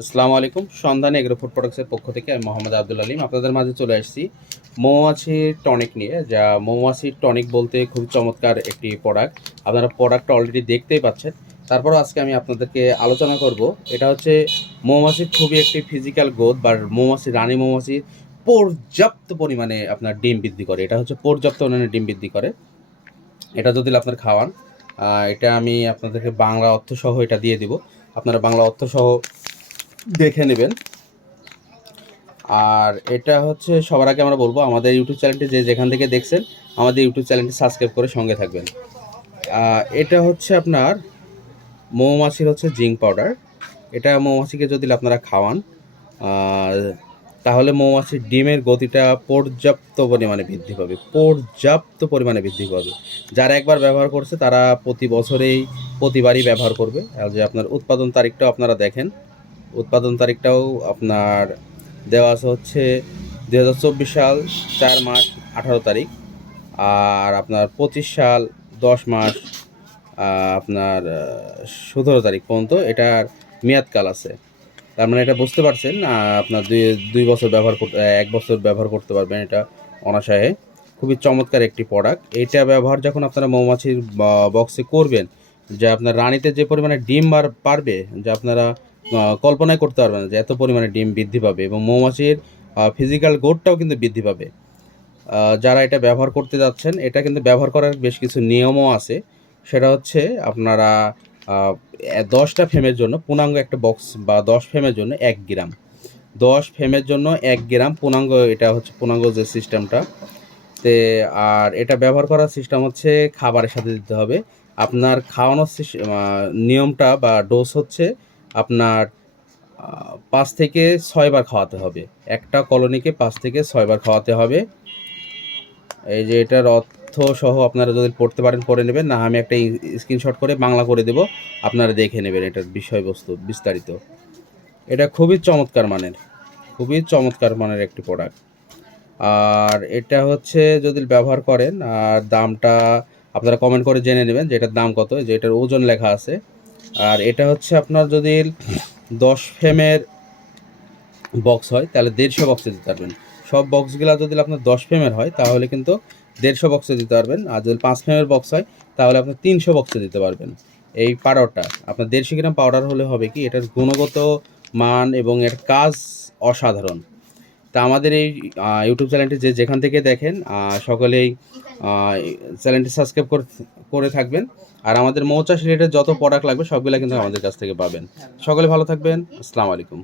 আসসালামু আলাইকুম। সন্ধানে এগ্রো ফুড প্রোডাক্টসের পক্ষ থেকে আমি মোহাম্মদ আব্দুল আলিম। আপনাদের মাঝে চলে আসছি মৌমাছির টনিক নিয়ে, যা মৌমাছির টনিক বলতে খুব চমৎকার একটি প্রোডাক্ট। আপনারা প্রোডাক্টটা অলরেডি দেখতেই পাচ্ছেন। তারপরও আজকে আমি আপনাদেরকে আলোচনা করব। এটা হচ্ছে মৌমাছির খুবই একটি ফিজিক্যাল গ্রোথ বা মৌমাছি, রানী মৌমাছি পর্যাপ্ত পরিমাণে আপনার ডিম বৃদ্ধি করে। এটা হচ্ছে পর্যাপ্ত পরিমাণে ডিম বৃদ্ধি করে। এটা যদি আপনার খাওয়ান এটা আমি আপনাদেরকে বাংলা অর্থসহ এটা দিয়ে দিব। আপনারা বাংলা অর্থ সহ দেখে নেবেন। আর এটা হচ্ছে সবার আগে আমরা বলব, আমাদের ইউটিউব চ্যানেলটি যে যেখান থেকে দেখছেন, আমাদের ইউটিউব চ্যানেলটি সাবস্ক্রাইব করে সঙ্গে থাকবেন। এটা হচ্ছে আপনার মৌমাছির হচ্ছে জিঙ্ক পাউডার। এটা মৌমাছিকে যদি আপনারা খাওয়ান তাহলে মৌমাছির ডিমের গতিটা পর্যাপ্ত পরিমাণে বৃদ্ধি পাবে, পর্যাপ্ত পরিমাণে বৃদ্ধি পাবে। যারা একবার ব্যবহার করছে, তারা প্রতি বছরেই, প্রতিবারই ব্যবহার করবে। আর যে আপনার উৎপাদন তারিখটাও আপনারা দেখেন। উৎপাদন তারিখটাও আপনার দেওয়া আছে হচ্ছে দু হাজার চব্বিশ সাল, চার মাস, আঠারো তারিখ। আর আপনার পঁচিশ সাল, দশ মাস আপনার সতেরো তারিখ পর্যন্ত এটার মেয়াদকাল আছে। তার মানে এটা বুঝতে পারছেন আপনার দুই দুই বছর ব্যবহার করতে, এক বছর ব্যবহার করতে পারবেন এটা অনাশয়ে। খুবই চমৎকার একটি প্রোডাক্ট এইটা ব্যবহার যখন আপনারা মৌমাছির বক্সে করবেন, যে আপনার রানীতে যে পরিমাণে ডিম পারবে, যে আপনারা কল্পনাই করতে পারবেন না যে এত পরিমাণে ডিম বৃদ্ধি পাবে এবং মৌমাছির ফিজিক্যাল গোডটাও কিন্তু বৃদ্ধি পাবে। যারা এটা ব্যবহার করতে যাচ্ছেন, এটা কিন্তু ব্যবহার করার বেশ কিছু নিয়মও আছে। সেটা হচ্ছে আপনারা দশটা ফেমের জন্য পূর্ণাঙ্গ একটা বক্স বা দশ ফেমের জন্য এক গ্রাম। দশ ফেমের জন্য এক গ্রাম পূর্ণাঙ্গ, এটা হচ্ছে পূর্ণাঙ্গ যে সিস্টেমটা তে, আর এটা ব্যবহার করার সিস্টেম হচ্ছে খাবারের সাথে দিতে হবে। আপনার খাওয়ানোর নিয়মটা বা ডোজ হচ্ছে আপনার পাঁচ থেকে ছয়বার খাওয়াতে হবে। একটা কলোনিকে পাঁচ থেকে ছয়বার খাওয়াতে হবে। এই যে এটার অর্থ সহ আপনারা যদি পড়তে পারেন, পড়ে নেবেন। না, আমি একটা স্ক্রিনশট করে বাংলা করে দেব। আপনারা দেখে নেবেন এটার বিষয়বস্তু বিস্তারিত। এটা খুবই চমৎকার মানের। খুবই চমৎকার মানের একটি প্রোডাক্ট আর এটা হচ্ছে যদি ব্যবহার করেন, আর দামটা আপনারা কমেন্ট করে জেনে নেবেন যে এটার দাম কত। যে এটার ওজন লেখা আছে। আর এটা হচ্ছে আপনার যদি দশ ফেমের বক্স হয়, তাহলে দেড়শো বক্সে দিতে পারবেন। সব বক্সগুলো যদি আপনার দশ ফেমের হয়, তাহলে কিন্তু দেড়শো বক্সে দিতে পারবেন। আর যদি পাঁচ ফেমের বক্স হয়, তাহলে আপনি তিনশো বক্সে দিতে পারবেন। এই পাউডারটা আপনার দেড়শো গ্রাম পাউডার হলে হবে কি, এটার গুণগত মান এবং এর কাজ অসাধারণ। তা আমাদের এই ইউটিউব চ্যানেলটি যে যেখান থেকে দেখেন সকলেই চ্যানেলটি সাবস্ক্রাইব করে থাকবেন। আর আমাদের মৌচাষ রিলেটেড যত প্রোডাক্ট লাগবে, সবগুলো কিন্তু আমাদের কাছ থেকে পাবেন। সকলে ভালো থাকবেন। আসসালামু আলাইকুম।